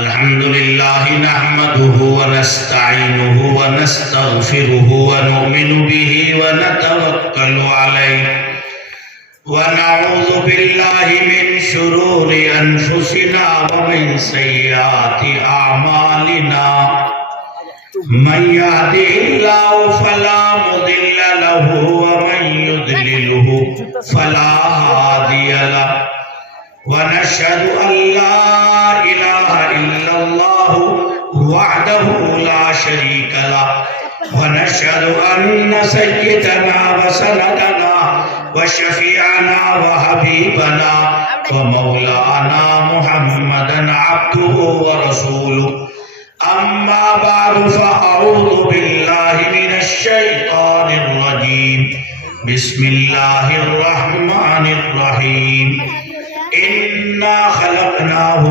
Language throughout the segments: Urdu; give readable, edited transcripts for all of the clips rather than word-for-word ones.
الحمد لله نحمده ونستعينه ونستغفره ونؤمن به ونتوكل عليه ونعوذ بالله من شرور أنفسنا ومن سيئات أعمالنا من يهده الله فلا مضل له ومن يضلله فلا هادي له ونشهد أن لا إله إلا الله وحده لا شريك له ونشهد أن سيدنا وسندنا وشفيعنا وحبيبنا ومولانا محمدا عبده ورسوله أما بعد فأعوذ بالله من الشيطان الرجيم بسم الله الرحمن الرحيم إنا خلقناه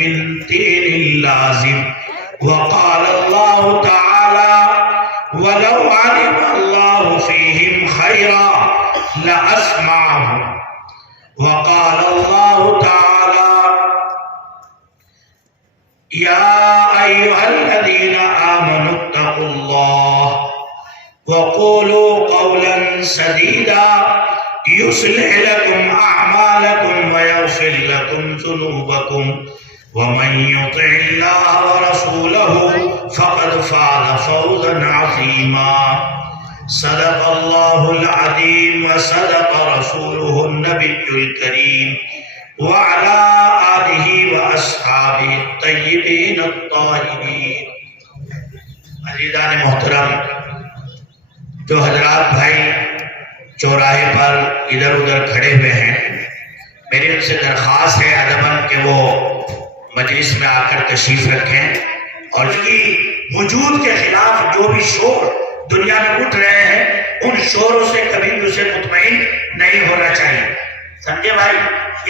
من طين لازم وقال الله تعالى ولو علم الله فيهم خيرا لأسمعهم وقال الله تعالى يا أيها الذين آمنوا اتقوا الله وقولوا قولا سديدا يصلح لكم أعمالكم ويغفر لكم ذنوبكم ومن يطع الله ورسوله فقد فاز فوزا عظيما صدق الله العظيم وصدق رسوله النبي الكريم وعلى آله وأصحابه الطيبين الطاهرين. عزیزان محترم، جو حضرات بھائی چوراہے پر ادھر ادھر کھڑے ہوئے ہیں، میری ان سے درخواست ہے ادباً کہ وہ مجلس میں آ کر تشریف رکھیں اور اس کی وجود کے خلاف جو بھی شور دنیا میں اٹھ رہے ہیں ان شوروں سے کبھی بھی اسے مطمئن نہیں ہونا چاہیے. سمجھے بھائی؟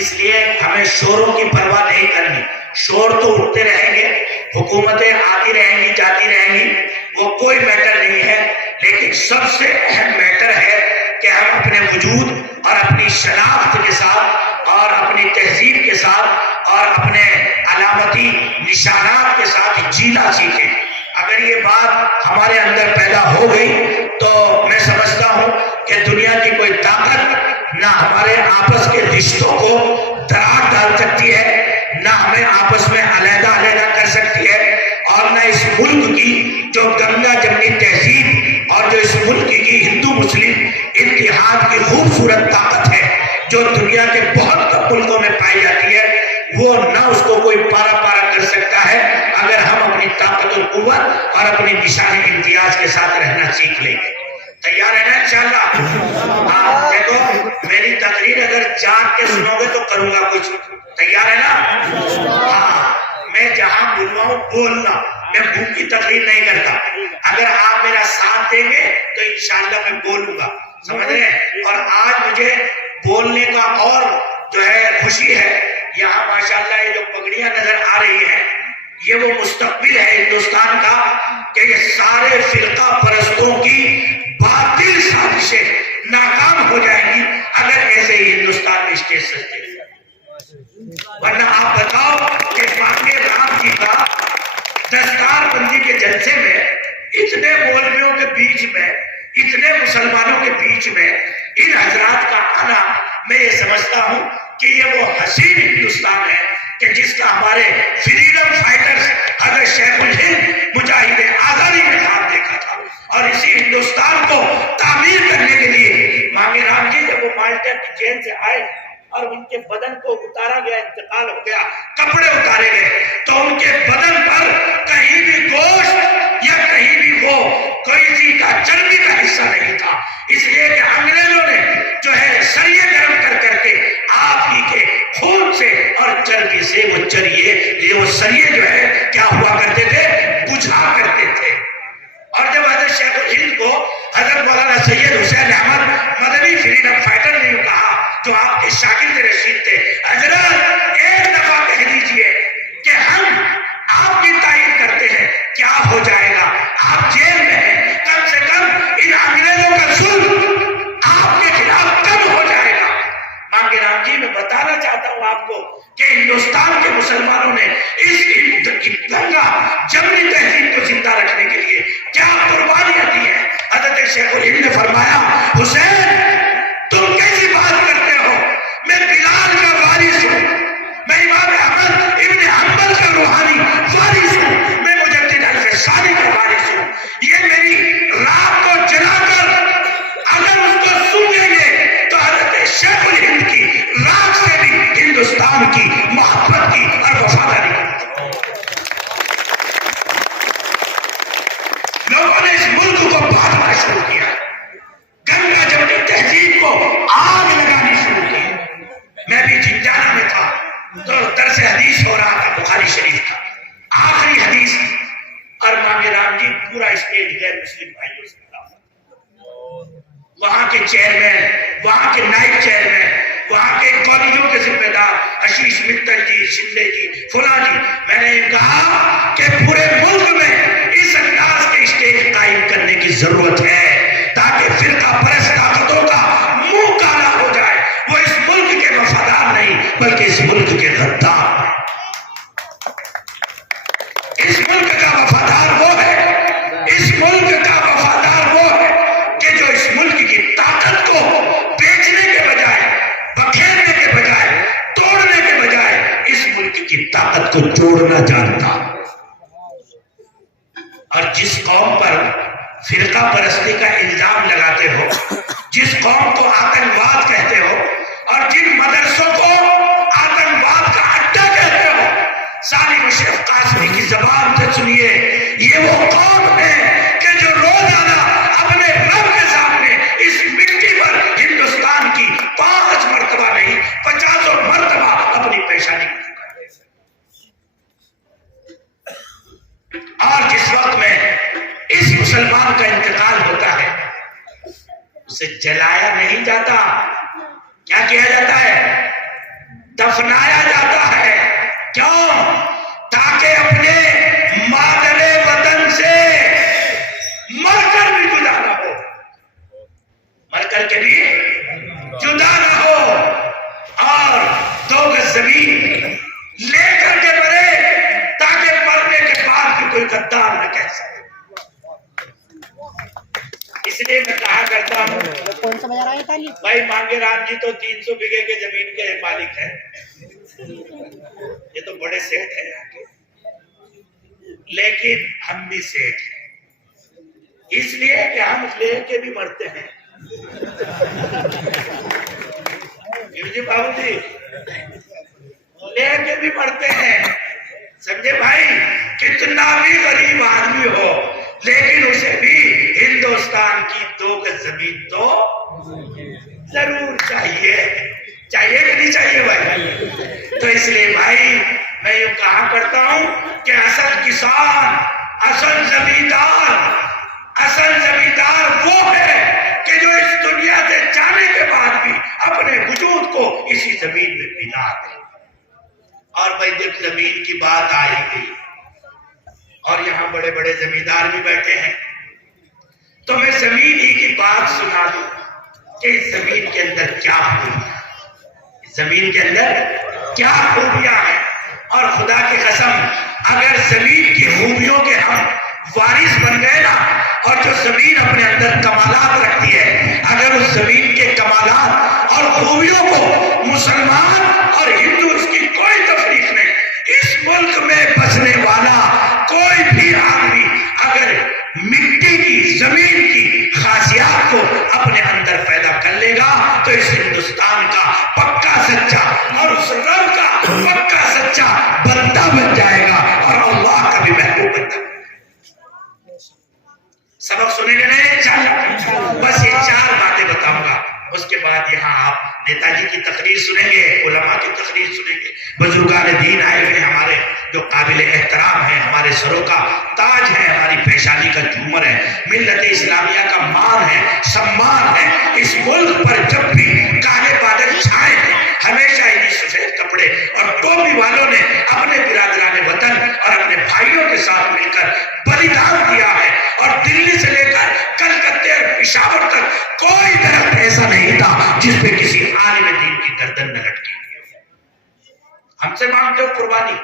اس لیے ہمیں شوروں کی پرواہ نہیں کرنی. شور تو اٹھتے رہیں گے، حکومتیں آتی رہیں گی جاتی رہیں گی، وہ کوئی میٹر نہیں ہے، لیکن سب سے اہم میٹر ہے کہ ہم اپنے وجود اور اپنی شناخت کے ساتھ اور اپنی تہذیب کے ساتھ اور اپنے علامتی نشانات کے ساتھ جینا سیکھیں. اگر یہ بات ہمارے اندر پیدا ہو گئی تو میں سمجھتا ہوں کہ دنیا کی کوئی طاقت نہ ہمارے آپس کے رشتوں کو دراڑ ڈال سکتی ہے، نہ ہمیں آپس میں علیحدہ علیحدہ کر سکتی ہے، اور نہ اس ملک کی جو گنگا جمنی تہذیب اور جو اس ملک کی ہندو مسلم اتحاد کی خوبصورت طاقت ہے جو دنیا کے بہت کم ملکوں میں پائی جاتی ہے، وہ نہ اس کو کوئی پارا پارا کر سکتا ہے اگر ہم اپنی طاقت و قوت اور اپنی نشان امتیاز کے ساتھ رہنا سیکھ لیں گے. تیار ہے نا انشاءاللہ؟ ہاں دیکھو، میری تقریر اگر جان کے سنو گے تو کروں گا کچھ. تیار ہے نا؟ ہاں، میں جہاں بلواؤں بولنا، میں بھوک کی تقریر نہیں کرتا. اگر آپ میرا ساتھ دیں گے تو انشاءاللہ میں بولوں گا، سمجھ رہے ہیں؟ اور آج مجھے بولنے کا اور جو ہے خوشی ہے. یہاں ماشاءاللہ یہ جو پگڑیاں نظر آ رہی ہیں یہ وہ مستقبل ہے ہندوستان کا کہ یہ سارے فرقہ پرستوں کی باطل سازشیں ناکام ہو جائیں گی اگر ایسے ہی ہندوستان میں اسٹیج سجتے ہیں. ورنہ آپ بتاؤ کہ مانگے رام جی کا دستار بندی کے جلسے میں اتنے مولویوں کے بیچ میں، اتنے مسلمانوں کے بیچ میں ان حضرات کا آنا، میں یہ سمجھتا ہوں کہ یہ وہ حسین ہندوستان ہے کہ جس کا ہمارے فریڈم فائٹرز حضرت شیخ الہند مجاہد آزادی میں خواب دیکھا تھا. اور اسی ہندوستان کو تعمیر کرنے کے لیے مانگے رام جی جب وہ مالٹا کی جیل سے آئے اور ان کے بدن کو اتارا گیا، انتقال ہو گیا، کپڑے اتارے گئے، تو ان کے بدن پر کہیں بھی گوشت یا کہیں بھی وہ کوئی سی کا چربی کا حصہ نہیں تھا. اس لیے کہ انگریزوں نے جو ہے سریے گرم کر کر کے آپ ہی کے خون سے اور چربی سے وہ چریے، یہ وہ سریے جو ہے کیا ہوا کرتے تھے؟ بجھا کرتے تھے. اور جب حضرت شیخ الہند کو حضرت مولانا سید حسین احمد مدنی فریڈم فائٹر نے کہا جو آپ کے شاگرد رشید تھے، حضرت ایک دفعہ کہہ دیجئے کہ ہم آپ کی تائید کرتے ہیں، کیا ہو جائے گا؟ آپ جیل میں ہیں، کم سے کم ان انگریزوں کا ظلم آپ کے خلاف کم ہو جائے گا. مانگے رام جی، میں بتانا چاہتا ہوں آپ کو کہ ہندوستان کے مسلمانوں نے اسٹیج غیر مسلم بھائیوں سے بنا ہوا، وہاں کے چیئرمین، وہاں کے نائب چیئرمین، وہاں کے کالجوں کے ذمہ دار آشیش متل جی، شندے جی، فلاں جی، میں نے کہا کہ پورے ملک میں اس انداز کے اسٹیج قائم کرنے کی ضرورت ہے تاکہ فرقہ پرست طاقتوں کا منہ کالا ہو جائے، وہ اس ملک کے وفادار نہیں بلکہ اس ملک کے غدار ہیں۔ اس ملک کا وفادار وہ ہے، اس ملک کا وفادار وہ ہے کہ جو اس ملک کی طاقت کو بیچنے کے بجائے، بکھیرنے کے بجائے، توڑنے کے بجائے اس ملک کی طاقت کو جوڑنا جانتا۔ اور جس قوم پر فرقہ پرستی کا الزام لگاتے ہو، جس قوم کو آتنکواد کہتے ہو، اور جن مدرسوں کو آتنکواد کا اڈا کہتے ہو، سالم اشرف قاسمی کی زبان سے سنیے، یہ وہ قوم ہے کہ جو روزانہ اپنے رب کے سامنے اس مٹی پر ہندوستان کی 5 مرتبہ نہیں 50 مرتبہ اپنی پیشانی کو جھکاتے ہیں۔ اور جس وقت میں اس مسلمان کا انتقال ہوتا ہے اسے جلایا نہیں جاتا، کیا کیا جاتا ہے؟ دفنایا جاتا ہے۔ کیوں؟ تاکہ اپنے مادر وطن سے مر کر بھی جدا نہ ہو، مر کر کے بھی جدا نہ ہو، اور 2 گز زمین لے کر کے مرے تاکہ مرنے کے بعد بھی کوئی غدار نہ کہہ سکے۔ اس لیے میں کہا کرتا ہوں بھائی مانگے رام جی تو 300 بیگھے کے زمین کے مالک ہیں، یہ تو بڑے سیٹ ہیں یہاں کے، لیکن ہم بھی سیٹ ہیں، اس لیے کہ ہم لے کے بھی مرتے ہیں۔ جی بابو جی لے کے بھی مرتے ہیں، سمجھے بھائی؟ کتنا بھی غریب آدمی ہو لیکن اسے بھی ہندوستان کی 2 گز زمین تو ضرور چاہیے، چاہیے کہ نہیں چاہیے بھائی؟ تو اس لیے بھائی میں یوں کہا کرتا ہوں کہ اصل کسان، اصل زمیندار وہ ہے کہ جو اس دنیا سے جانے کے بعد بھی اپنے وجود کو اسی زمین میں ملا دے۔ اور بھائی جب زمین کی بات آئی گئی اور یہاں بڑے بڑے زمیندار بھی بیٹھے ہیں تو میں زمین ہی کی بات سنا دوں کہ اس زمین کے اندر کیا خوبیاں ہیں، اس زمین کے اندر کیا خوبیاں ہیں۔ اور خدا کی قسم اگر زمین کی خوبیوں کے ہم وارث بن گئے نا، اور جو زمین اپنے اندر کمالات رکھتی ہے، اگر اس زمین کے کمالات اور خوبیوں کو مسلمان اور ہندو اس کی کوئی تفریق نہیں، اس ملک میں بسنے والا کوئی بھی آدمی اگر مٹی کی، زمین کی خاصیات کو اپنے اندر پیدا کر لے گا تو اس ہندوستان کا پکا سچا اور اس رب کا پکا سچا بندہ بن جائے گا اور اللہ کا بھی محبوب بندہ۔ سبق سنیں گے نہیں انشاءاللہ؟ بس یہ 4 باتیں بتاؤں گا، اس کے بعد یہاں آپ نیتا جی کی تقریر سنیں گے، علماء کی تقریر سنیں گے، بزرگان دین آئے ہوئے ہمارے جو قابل احترام ہیں، ہمارے سروں کا تاج ہے، ہماری پیشانی کا جھومر ہے، ملت اسلامیہ کا مان ہے، سمان ہے۔ اس ملک پر جب بھی کالے بادل چھائے ہیں ہمیشہ انہی سفید کپڑے اور ٹوپی والوں نے اپنے برادران وطن اور اپنے بھائیوں کے ساتھ مل کر بلیدان دیا ہے، اور دلی سے لے کر کلکتے اور پشاور تک کوئی درخت ایسا نہیں تھا جس پہ کسی عالم دین کی گردن نہ لٹکی۔ ہم سے مانگتے ہو قربانی،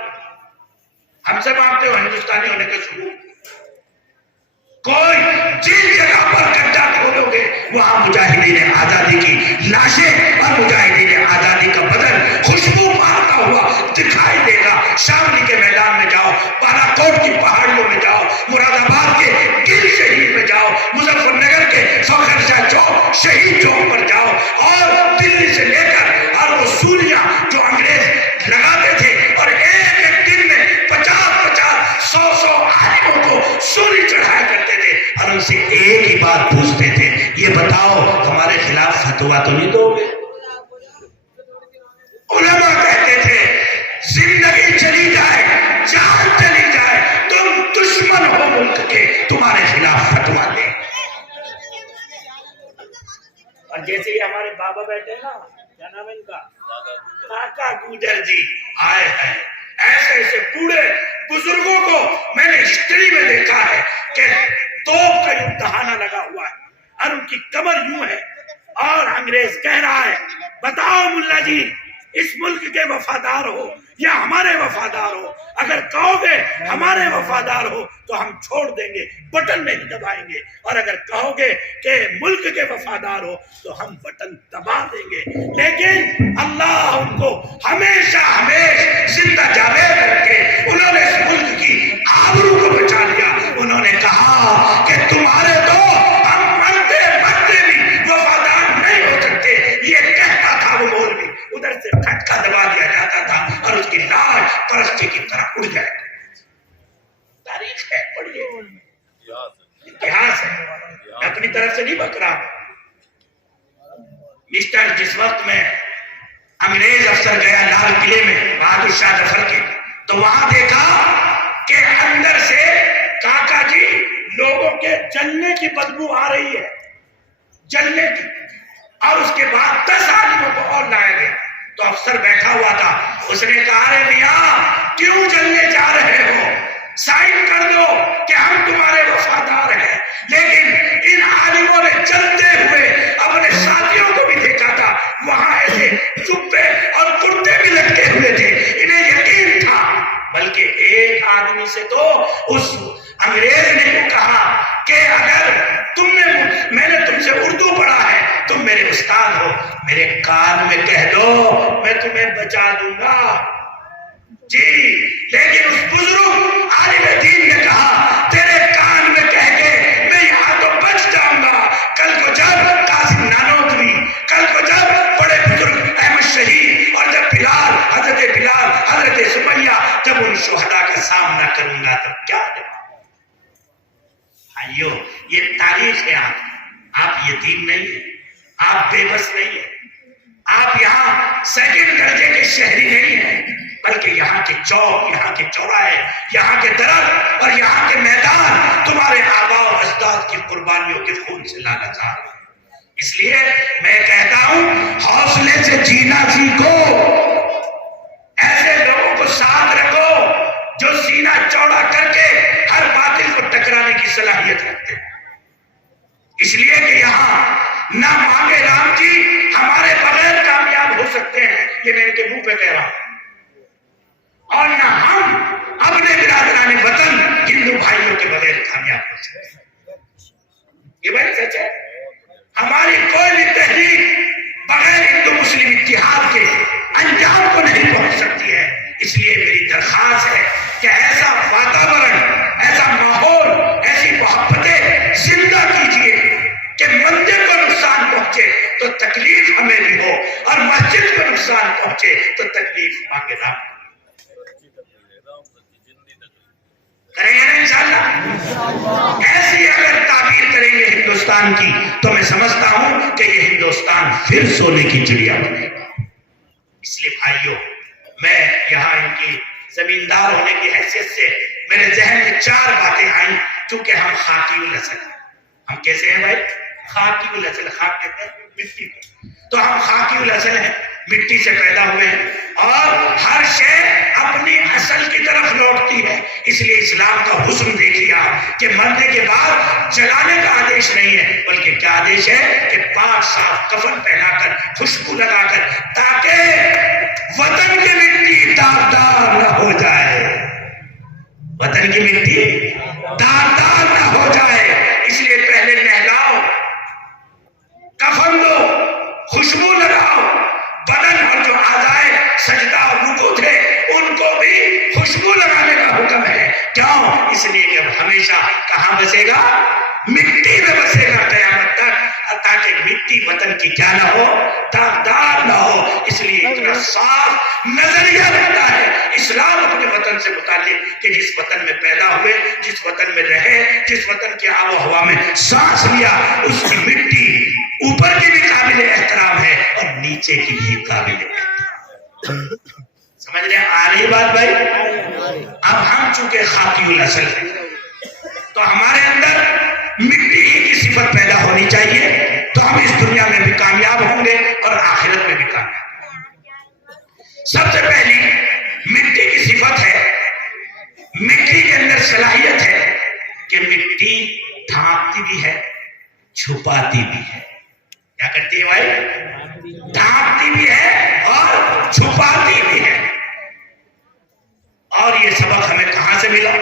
ہم سے مانگتے ہو ہندوستانی ہونے کا ثبوت، کوئی جس جگہ پر گڈھا کھولو گے وہاں مجاہدین آزادی کی لاشیں اور مجاہدین آزادی کا بدن خوشبو مارتا ہوا دکھائی دے گا۔ شاملی کے میدان میں جاؤ، بالا کوٹ کی پہاڑیوں میں جاؤ، مراد آباد کے گل شہید میں جاؤ، مظفر نگر کے فخر شاہ چوک شہید چوک پر جاؤ، اور دلی سے لے کر اور وہ سولیاں جو انگریز لگاتے تھے اور ایک ایک دن میں 50-50 100 عالموں کو سولی چڑھایا کرتے تھے، اور ان سے ایک ہی بات پوچھتے تھے، یہ بتاؤ ہمارے خلاف فتوا تو نہیں دو گے؟ علماء کہتے تھے زندگی چلی جائے، جان چلی جائے، تم دشمن ہو ملک کے، تمہارے خلاف ادھر جی آئے ہیں ایسے ایسے بوڑھے بزرگوں کو میں نے ہسٹری میں دیکھا ہے کہ توپ کا یوں دہانہ لگا ہوا ہے اور ان کی کمر یوں ہے اور انگریز کہہ رہا ہے بتاؤ ملا جی اس ملک کے وفادار ہو یا ہمارے وفادار ہو، اگر کہو گے ہمارے وفادار ہو تو ہم چھوڑ دیں گے، بٹن نہیں دبائیں گے، اور اگر کہو گے کہ ملک کے وفادار ہو تو ہم بٹن دبا دیں گے۔ لیکن اللہ ان کو ہمیشہ زندہ جاوید رکھے، انہوں نے اس ملک کی آبرو کو بچا لیا۔ انہوں نے کہا کہ تمہارے تو ہم مرتے مرتے بھی وفادار نہیں ہو سکتے، یہ کہتا تھا وہ مولوی، ادھر سے کھٹکا دبا دیا جاتا تھا اور اس کی لاش پرچے کی طرح اڑ جائے۔ تاریخ ہے، پڑھیے، اتہاس ہے، میں اپنی طرف سے نہیں بک رہا۔ مسٹر جس وقت میں انگریز افسر گیا لال قلعے میں بہادر شاہ ظفر کے، تو وہاں دیکھا کہ اندر سے کاکا جی لوگوں کے جلنے کی بدبو آ رہی ہے، جلنے کی، اور اس کے بعد 10 آدمیوں کو اور لایا گیا۔ تو افسر بیٹھا ہوا تھا، اس نے کہا رے میاں کیوں جلنے جا رہے ہو؟ سائن کر دو کہ ہم تمہارے وفادار ہیں۔ لیکن ان عالموں نے چلتے ہوئے اپنے ساتھیوں کو بھی دیکھا تھا، وہاں ایسے چپے اور کرتے بھی لٹکے ہوئے تھے، انہیں یقین تھا۔ بلکہ ایک آدمی سے تو اس انگریز نے بھی کہا کہ اگر میں نے تم سے اردو پڑھا ہے، تم میرے استاد ہو، میرے کان میں کہہ دو میں تمہیں بچا دوں گا جی۔ لیکن اس بزرگ عالم دین نے کہا تیرے کان میں کہہ کے میں یہاں تو بچ جاؤں گا، کل کو جب قاسم نانوتوی، کل کو جب بڑے بزرگ احمد شہید، اور جب حضرت بلال، حضرت سمیہ، جب ان شہداء کا سامنا کروں گا تب کیا جواب؟ بھائیو یہ تاریخ ہے، آپ یتیم نہیں ہیں، آپ بے بس نہیں ہیں، آپ یہاں سیکنڈ درجے کے شہری نہیں ہیں، بلکہ یہاں کے چوک، یہاں کے چوراہے، یہاں کے درخت اور یہاں کے میدان تمہارے آباء و اجداد کی قربانیوں کے خون سے لالزار ہیں۔ اس لیے میں کہتا ہوں حوصلے سے جینا سیکھو، ایسے لوگوں کو ساتھ رکھو جو سینہ چوڑا کر کے ہر باطل کو ٹکرانے کی صلاحیت رکھتے ہیں۔ اس لیے کہ یہاں نہ مانگے رام جی ہمارے بغیر کامیاب ہو سکتے ہیں، یہ میں ان کے منہ پہ کہہ رہا ہوں، اور نہ ہم اپنے برادران وطن ہندو بھائیوں کے بغیر کامیاب ہو سکتے ہیں۔ یہ بات سچ ہے، ہماری کوئی بھی تحریک بغیر ہندو مسلم اتحاد کے انجام کو نہیں پہنچ سکتی ہے۔ اس لیے میری درخواست ہے کہ ایسا واتاورن، ایسا ماحول، ایسی محبتیں زندہ کیجیے کہ مندر کو نقصان پہنچے تو تکلیف ہمیں بھی ہو، اور مسجد کو نقصان پہنچے تو تکلیف مانگے رام کریں گے نا انشاءاللہ۔ ایسی اگر تعبیر کریں گے ہندوستان کی تو میں سمجھتا ہوں کہ یہ ہندوستان پھر سونے کی چڑیا بنے گا۔ اس لیے بھائیوں میں یہاں ان کی زمیندار ہونے کی حیثیت سے میرے ذہن میں 4 باتیں آئیں، چونکہ ہم خاکی نسل ہیں۔ ہم کیسے ہیں بھائی؟ خاکی نسل، خاک کہتے ہیں مٹی کو، تو ہم خاکی نسل ہیں، مٹی سے پیدا ہوئے ہیں، اور ہر شے اپنی اصل کی طرف لوٹتی ہے۔ اس لیے اسلام کا حسن دیکھ لیا کہ مرنے کے بعد جلانے کا آدیش نہیں ہے، بلکہ کیا آدیش ہے کہ پاک صاف کفن پہنا کر، خوشبو لگا کر، تاکہ وطن کی مٹی داغدار نہ ہو جائے، وطن کی مٹی داغدار نہ ہو جائے۔ اس لیے پہلے نہلاؤ، کفن دو، خوشبو لگاؤ، بدن اور جو اعضائے سجدہ اور رکوع تھے ان کو بھی خوشبو لگانے کا حکم ہے۔ کیوں؟ اس لیے کہ ہمیشہ کہاں بسے گا؟ مٹی میں بسے گا قیامت تک، تاکہ مٹی وطن کی کیا نہ ہو، داغدار نہ ہو۔ اس لیے اتنا صاف نظریہ رہتا ہے اسلام اپنے وطن سے متعلق کہ جس وطن میں پیدا ہوئے، جس وطن میں رہے، جس وطن کی آب و ہوا میں سانس لیا، اس کی مٹی اوپر کی بھی قابل احترام ہے اور نیچے کی بھی قابل احترام۔ سمجھ رہے ہیں آ رہی بات بھائی؟ اب ہم چونکہ خاکی نسل ہیں تو ہمارے اندر مٹی ہی کی صفت پیدا ہونی چاہیے، تو ہم اس دنیا میں بھی کامیاب ہوں گے اور آخرت میں بھی کامیاب۔ سب سے پہلی مٹی کی صفت ہے، مٹی کے اندر صلاحیت ہے کہ مٹی ڈھانپتی بھی ہے، چھپاتی بھی ہے۔ کیا کرتی ہے بھائی؟ ڈھانپتی بھی ہے اور چھپاتی بھی ہے۔ اور یہ سبق ہمیں کہاں سے ملا؟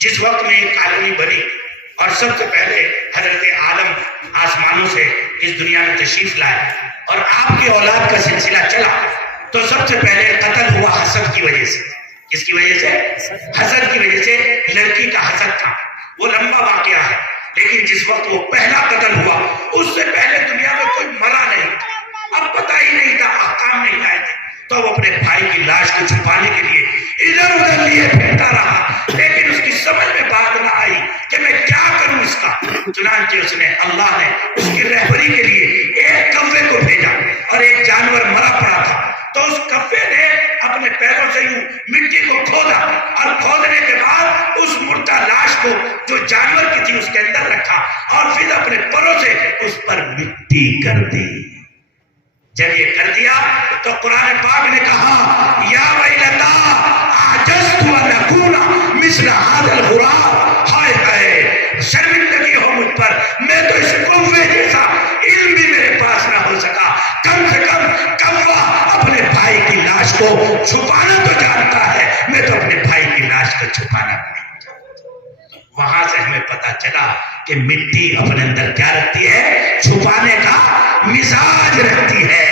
جس وقت میں ایک کالونی بنی اور سب سے پہلے حضرت آدم آسمانوں سے اس دنیا میں تشریف لائے اور آپ کی اولاد کا سلسلہ چلا، تو سب سے پہلے قتل ہوا حسد کی وجہ سے۔ کس کی وجہ سے؟ حسد کی وجہ سے۔ لڑکی کا حسد تھا، وہ لمبا واقعہ ہے، لیکن جس وقت وہ پہلا قتل ہوا اس سے پہلے دنیا میں کوئی مرا نہیں تھا، اب پتہ ہی نہیں تھا، احکام نہیں آئے تھے، تو وہ اپنے بھائی کی لاش کو چھپانے کے لیے ادھر ادھر لیے پھرتا رہا، لیکن اس کی سمجھ میں بات نہ آئی کہ میں کیا کروں اس کا۔ چنانچہ اس نے، اللہ نے اس کی رہبری کے لیے ایک کوے کو بھیجا، اور ایک جانور مرا پڑا تھا، تو اس کوے نے اپنے پیروں سے یوں مٹی کو کھودا، اور کھودنے کے بعد اس مردہ لاش کو جو جانور کی تھی اس کے اندر رکھا، اور پھر اپنے پروں سے اس پر مٹی کر دی۔ جب یہ کر دیا تو قرآن پاک نے کہا یا ویلتا عجزت ان اکون مثل ھذا الغراب، ہائے ہائے شرمندگی ہو مجھ پر، میں تو اس کوے جیسا علم بھی میرے پاس نہ ہو سکا۔ کم سے کم کوہ اپنے بھائی کی لاش کو چھپانا تو جانتا ہے، میں تو اپنے بھائی کی لاش کو چھپانا نہیں جانتا۔ وہاں سے ہمیں پتا چلا کہ مٹی اپنے اندر کیا رکھتی ہے؟ چھپانے کا مزاج رکھتی ہے۔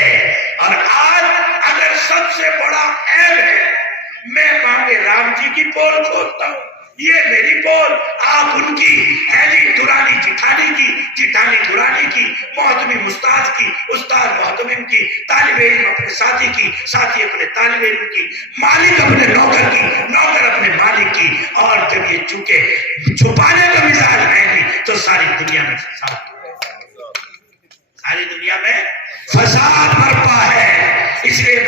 اور آج اگر سب سے بڑا عیب ہے میں مانگے رام جی کی پول کھولتا ہوں، یہ میری پول، آپ ان کی ہے جی، دورانی جٹھانی کی، جٹھانی دورانی کی، محتمم استاد کی، استاد محتمم کی، طالب علم اپنے ساتھی کی، ساتھی اپنے طالب علم کی، مالک اپنے نوکر کی، نوکر اپنے مالک کی۔ اور جب یہ چونکہ چھپانے کا مزاج ہے نہیں تو ساری دنیا میں فساد، ساری دنیا میں فساد برپا ہے۔ اس لیے